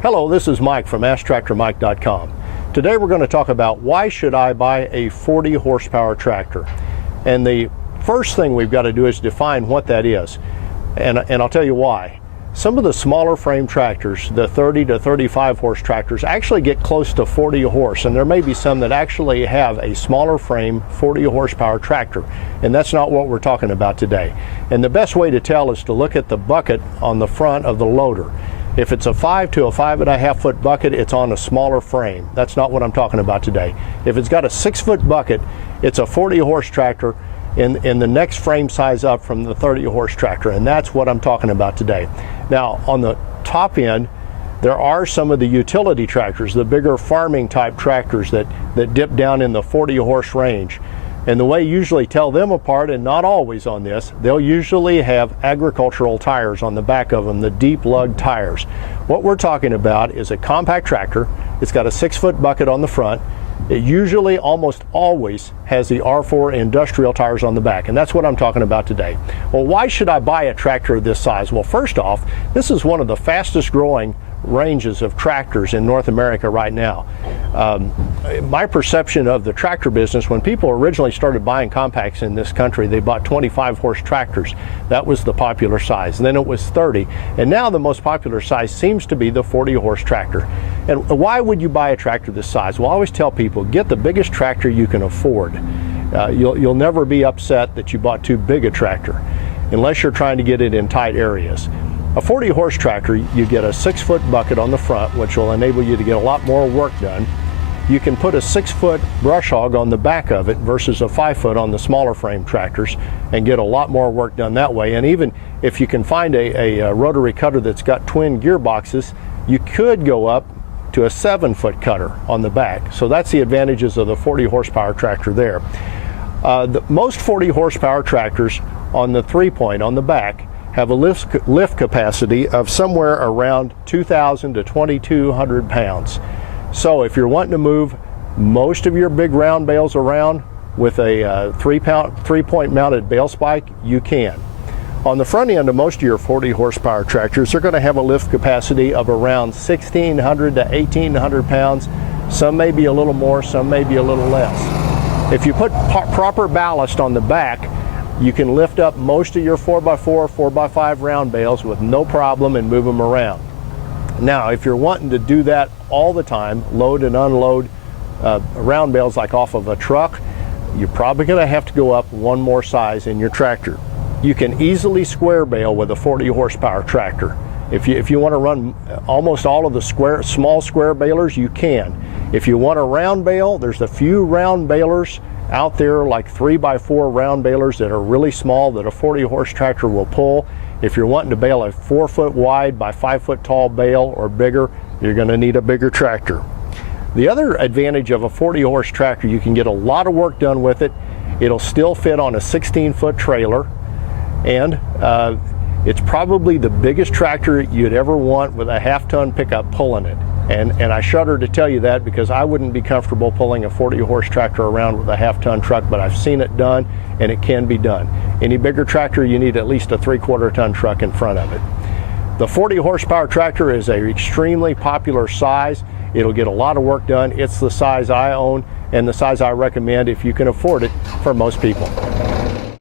Hello, this is Mike from AskTractorMike.com. Today we're going to talk about why should I buy a 40 horsepower tractor. And the first thing we've got to do is define what that is. And I'll tell you why. Some of the smaller frame tractors, the 30 to 35 horse tractors, actually get close to 40 horse, and there may be some that actually have a smaller frame 40 horsepower tractor, and that's not what we're talking about today. And the best way to tell is to look at the bucket on the front of the loader. If it's a 5 to a 5.5 foot bucket, it's on a smaller frame. That's not what I'm talking about today. If it's got a 6 foot bucket, it's a 40 horse tractor in the next frame size up from the 30 horse tractor, and that's what I'm talking about today. Now, on the top end, there are some of the utility tractors, the bigger farming type tractors that dip down in the 40 horse range. And the way you usually tell them apart, and not always on this, they'll usually have agricultural tires on the back of them, the deep lug tires. What we're talking about is a compact tractor. It's got a 6 foot bucket on the front. It usually, almost always, has the R4 industrial tires on the back, and that's what I'm talking about today. Well, why should I buy a tractor of this size? Well, first off, this is one of the fastest growing ranges of tractors in North America right now. My perception of the tractor business, when people originally started buying compacts in this country, they bought 25 horse tractors. That was the popular size. And then it was 30. And now the most popular size seems to be the 40 horse tractor. And why would you buy a tractor this size? Well, I always tell people, get the biggest tractor you can afford. You'll never be upset that you bought too big a tractor, unless you're trying to get it in tight areas. A 40 horse tractor, you get a 6 foot bucket on the front, which will enable you to get a lot more work done. You can put a 6 foot brush hog on the back of it versus a 5 foot on the smaller frame tractors and get a lot more work done that way. And even if you can find a rotary cutter that's got twin gearboxes, you could go up to a 7 foot cutter on the back. So that's the advantages of the 40 horsepower tractor there. Most 40 horsepower tractors on the 3-point on the back have a lift capacity of somewhere around 2,000 to 2,200 pounds. So if you're wanting to move most of your big round bales around with a 3-point mounted bale spike, you can. On the front end of most of your 40 horsepower tractors, they're going to have a lift capacity of around 1,600 to 1,800 pounds. Some may be a little more, some may be a little less. If you put proper ballast on the back, you can lift up most of your 4x4, 4x5 round bales with no problem and move them around. Now, if you're wanting to do that all the time, load and unload round bales like off of a truck, you're probably going to have to go up one more size in your tractor. You can easily square bale with a 40 horsepower tractor. If you want to run almost all of the small square balers, you can. If you want a round bale, there's a few round balers out there, like 3x4 round balers that are really small that a 40 horse tractor will pull. If you're wanting to bale a 4 foot wide by 5 foot tall bale or bigger, you're going to need a bigger tractor. The other advantage of a 40 horse tractor, you can get a lot of work done with it. It'll still fit on a 16 foot trailer, and it's probably the biggest tractor you'd ever want with a half-ton pickup pulling it. And I shudder to tell you that, because I wouldn't be comfortable pulling a 40 horse tractor around with a half-ton truck, but I've seen it done, and it can be done. Any bigger tractor, you need at least a 3/4 ton truck in front of it. The 40 horsepower tractor is an extremely popular size. It'll get a lot of work done. It's the size I own and the size I recommend if you can afford it for most people.